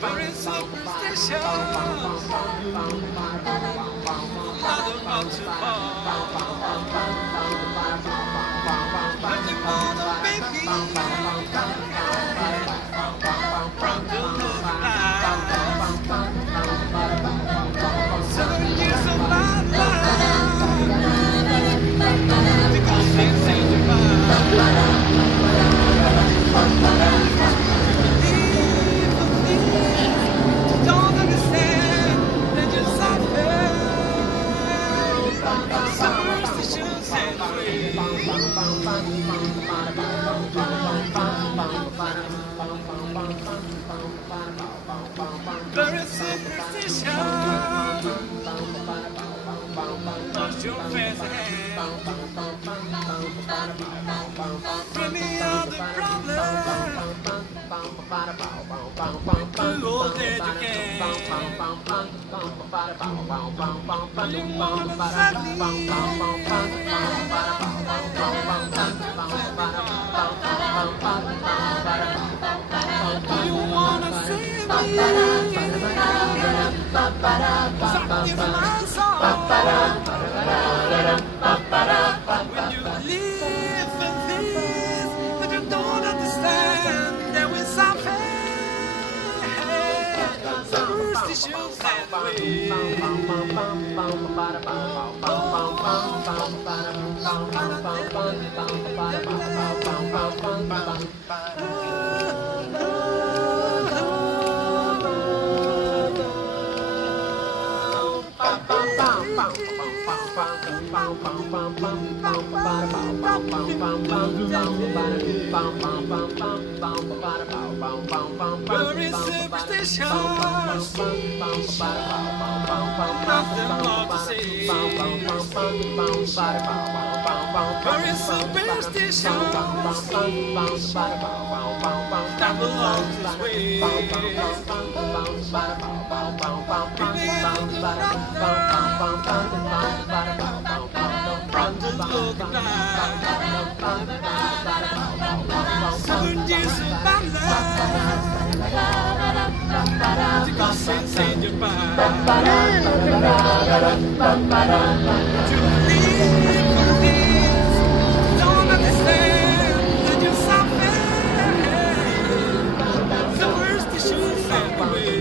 Very superstition. Mother walks too far. But you wanna make me from the moonlight. 7 years of my life. Because they say goodbye. Don't understand, they're just something. Superstitions and ways. Very superstition. Wash your fancy hands. Bring me all the problems. Good old education. You wanna set me. You wanna see me. Suck is my song. When you live for this, but you don't understand, there is something. Superstitions and ways. Very superstitious. Nothing more to say. Very superstitious. That belongs this way. From the looking back. 7 years of my life. To go say goodbye. To live for this. Don't understand. They're just something. Superstitions and ways.